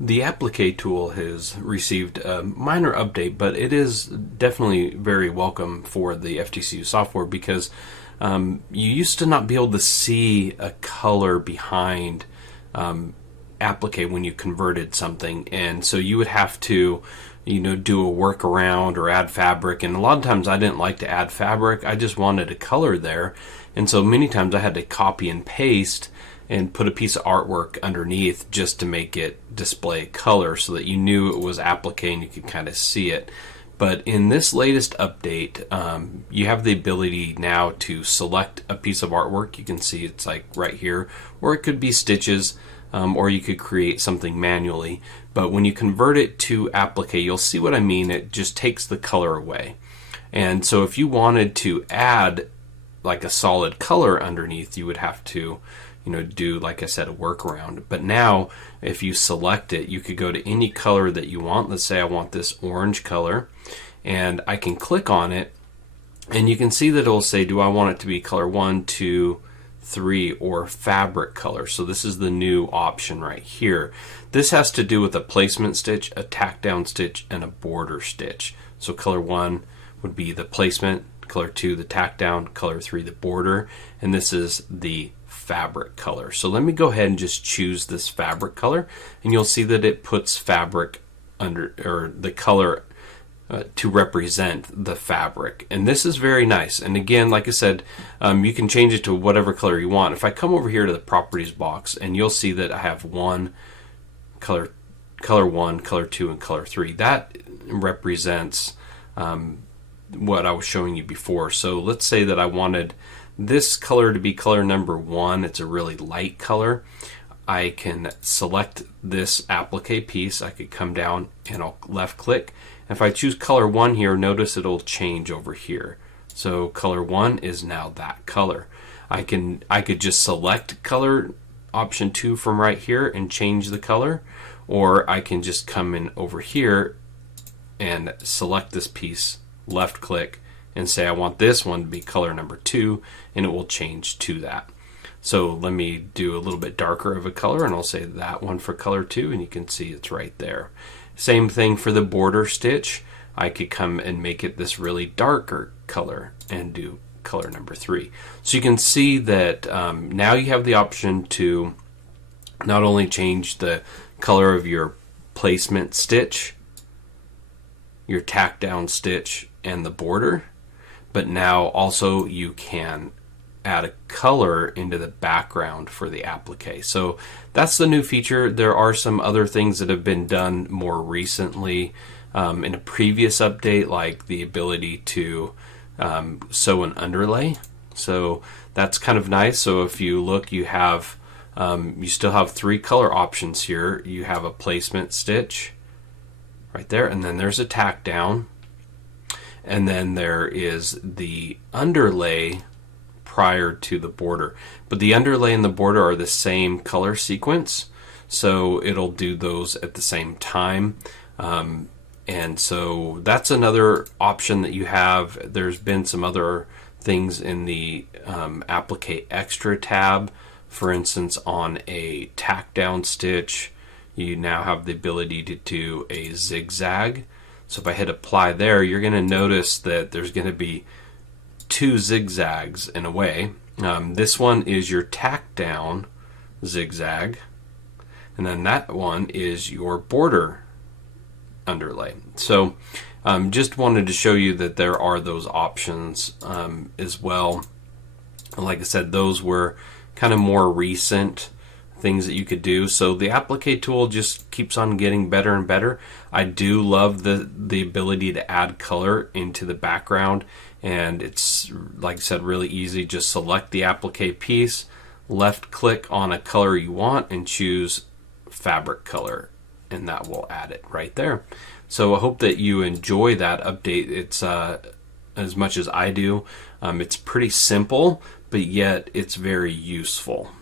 The Applique tool has received a minor update, but it is definitely very welcome for the FTCU software because you used to not be able to see a color behind Applique when you converted something, and so you would have to do a workaround or add fabric. And a lot of times I didn't like to add fabric, I just wanted a color there, and so many times I had to copy and paste and put a piece of artwork underneath just to make it display color so that you knew it was applique and you could kind of see it. But in this latest update, you have the ability now to select a piece of artwork. You can see it's like right here, or it could be stitches, or you could create something manually. But when you convert it to applique, you'll see what I mean. It just takes the color away. And so if you wanted to add like a solid color underneath, you would have to do, like I said, a workaround. But now if you select it, you could go to any color that you want. Let's say I want this orange color, and I can click on it, and you can see that it'll say, do I want it to be color 1, 2, 3, or fabric color? So this is the new option right here. This has to do with a placement stitch, a tack down stitch, and a border stitch. So color 1 would be the placement, color 2 the tack down, color 3 the border, and this is the fabric color. So let me go ahead and just choose this fabric color, and you'll see that it puts fabric under, or the color to represent the fabric. And this is very nice. And again, like I said, you can change it to whatever color you want. If I come over here to the properties box, and you'll see that I have one color 1, color 2, and color 3. That represents what I was showing you before. So let's say that I wanted this color to be color number 1. It's a really light color. I can select this applique piece. I could come down and I'll left click. If I choose color 1 here, notice it'll change over here. So color 1 is now that color. I could just select color option 2 from right here and change the color, or I can just come in over here and select this piece, left click, and say I want this one to be color number 2, and it will change to that. So let me do a little bit darker of a color, and I'll say that one for color 2, and you can see it's right there. Same thing for the border stitch. I could come and make it this really darker color and do color number 3. So you can see that now you have the option to not only change the color of your placement stitch, your tack down stitch, and the border, but now also you can add a color into the background for the applique. So that's the new feature. There are some other things that have been done more recently in a previous update, like the ability to sew an underlay. So that's kind of nice. So if you look, you have you still have 3 color options here. You have a placement stitch right there, and then there's a tack down, and then there is the underlay prior to the border. But the underlay and the border are the same color sequence, so it'll do those at the same time. And so that's another option that you have. There's been some other things in the Applique Extra tab. For instance, on a tack down stitch, you now have the ability to do a zigzag. So if I hit apply there, you're going to notice that there's going to be 2 zigzags in a way. This one is your tack down zigzag, and then that one is your border underlay. So just wanted to show you that there are those options as well. Like I said, those were kind of more recent things that you could do. So the Applique tool just keeps on getting better and better. I do love the ability to add color into the background, and it's, like I said, really easy. Just select the applique piece, left click on a color you want, and choose fabric color, and that will add it right there. So I hope that you enjoy that update. It's as much as I do. It's pretty simple, but yet it's very useful.